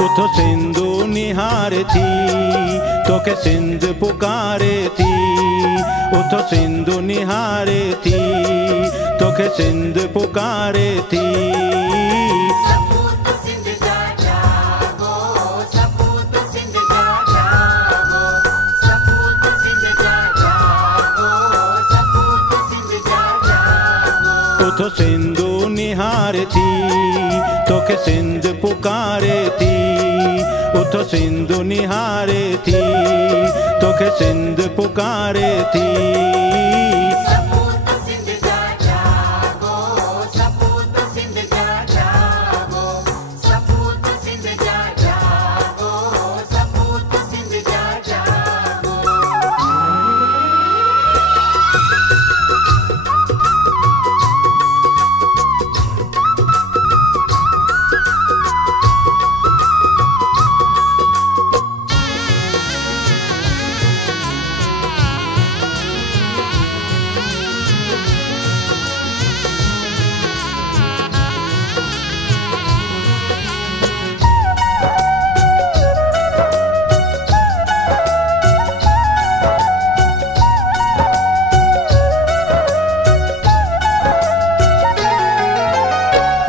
उठो सिंधु निहारे थी तो के सिंध पुकारे थी। उठो सिंधु निहारे थी तो के सिंध पुकारे थी। उठो सिंधु निहारे थी तो के सिंध पुकारे थी। उठो सिंधु निहारे थी तो के सिंध पुकारे थी।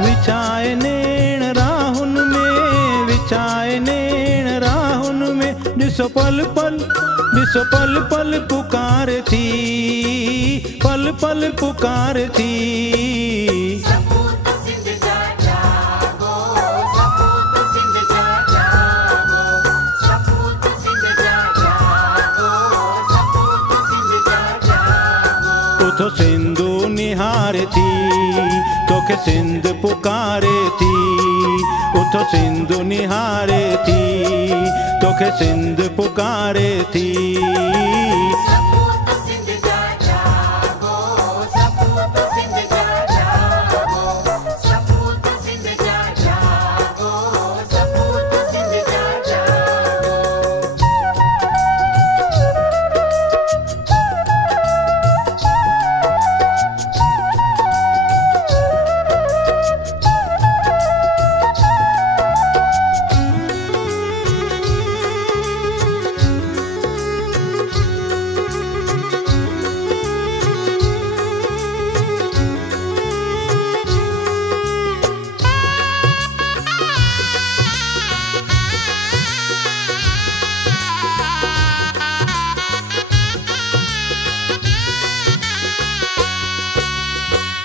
विछाए नैण राहुन में, विछाए नैण राहुन में, ॾिसो पल पल पुकार थी, पल पल पुकार थी। उठो सिंधु निहारे थी तो के सिंध पुकारे थी। उठो सिंधु निहारे थी तो के सिंध पुकारे थी।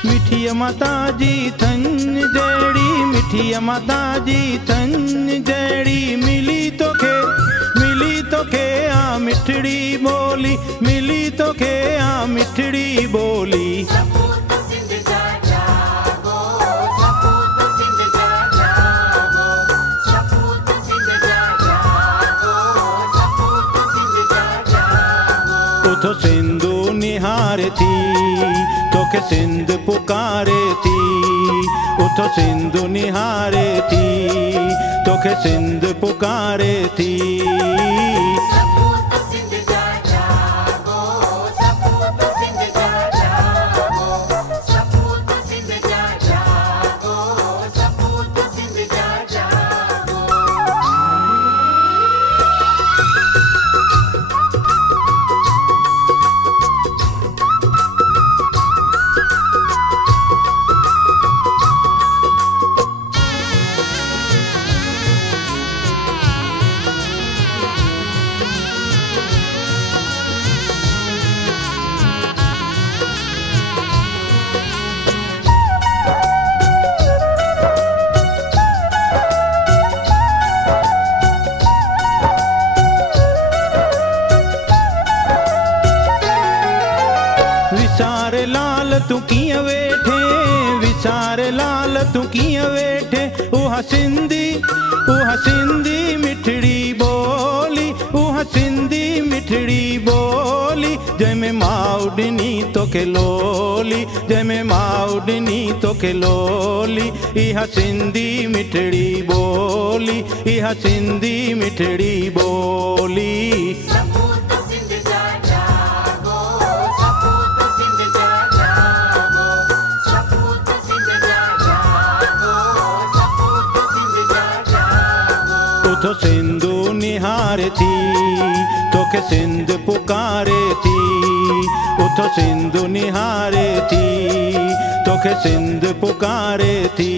मिठी माता जी थन जड़ी, मिठी माता जी थन जड़ी, मिली तोखे आ मिठड़ी बोली, मिली तोखे आ मिठड़ी बोली। उठो सिंधु निहारे थी तो के सिंध पुकारे थी। उठो सिंधु निहारे थी तो के सिंध पुकारे थी। विचारे लाल तू कीअं वेठे, विचारे लाल तू कीअं वेठे। उहा सिंधी मिठड़ी ॿोली, उहा सिंधी मिठड़ी ॿोली, जंहिंमें माउ ॾिनी तोखे लोली, जंहिंमें माउ ॾिनी तोखे लोली। इहा सिंधी मिठड़ी ॿोली, इहा सिंधी मिठड़ी ॿोली। उथो सिंधु निहारे थी, तोखे सिंध पुकारे थी। उथो सिंधु निहारे थी, तोखे सिंध पुकारे थी।